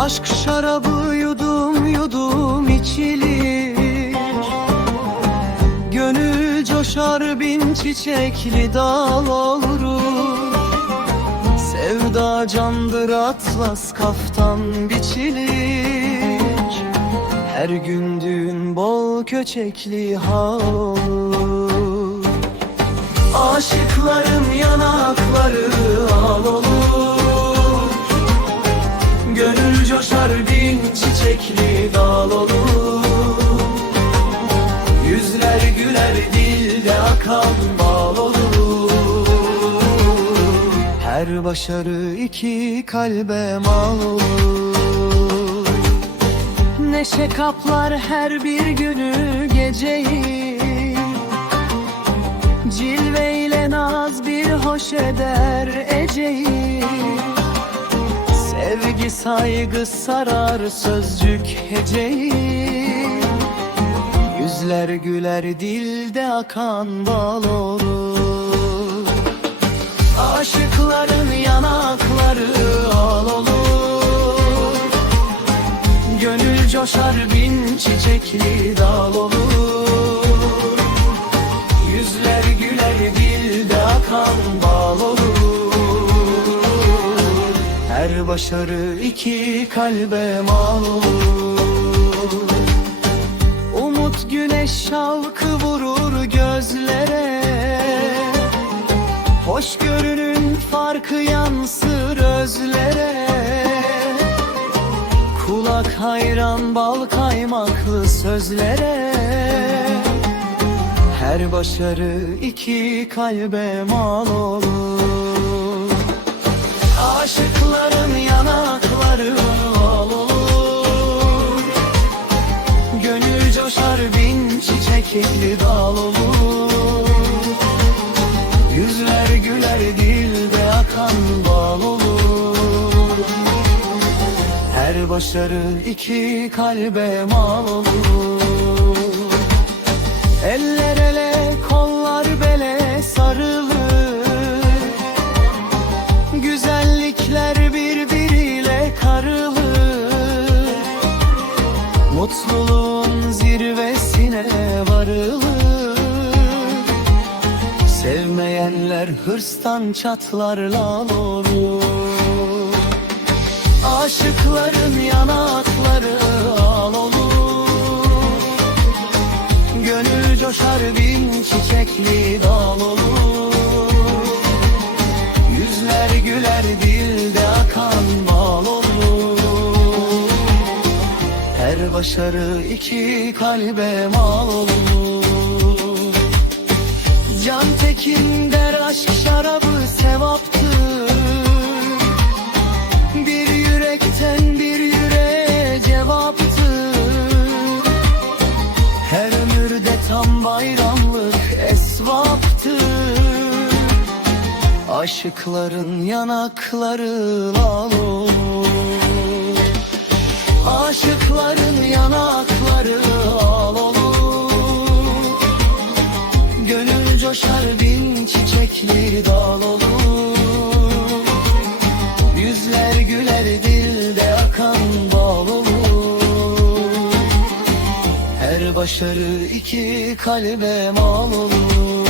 Aşk şarabı yudum yudum içilir. Gönül coşar bin çiçekli dal olur. Sevda candır atlas kaftan biçilir. Her gün düğün bol köçekli hal olur. Aşıkların yanakları dal olur. Yüzler güler dilde akan bal olur. Her başarı iki kalbe mal olur. Neşe kaplar her bir günü geceyi. Cilveyle naz bir hoş eder eceyi Sevgi saygı sarar sözcük heceyi. Yüzler güler dilde akan bal olur. Aşıkların yanakları al olur. Gönül coşar bin çiçekli dal olur. Yüzler güler dilde akan bal olur Her başarı iki kalbe mal olur. Umut güneş şavkı vurur gözlere. Hoş görünün farkı yansır özlere. Kulak hayran bal kaymaklı sözlere. Her başarı iki kalbe mal olur coşar bin çiçekli dal olur. Yüzler güler dilde akan bal olur. Her başarı iki kalbe mal olur. Eller ele kollar bele sarılır. Güzellikler birbiriyle karılır. Mutluluğun zirvesine varılır. Sevmeyenler hırstan çatlar lal olur Aşıkların yanakları al olur. Gönül coşar bin çiçekli dal olur Başarı iki kalbe mal olur. Can Tekin der aşk şarabı sevaptır. Bir yürekten bir yüreğe cevaptır. Her ömürde tam bayramlık esvaptır. Aşıkların yanakları lal olur Aşıkların yanakları al olur. Gönül coşar bin çiçekli dal olur. Yüzler güler dilde akan bal olur. Her başarı iki kalbe mal olur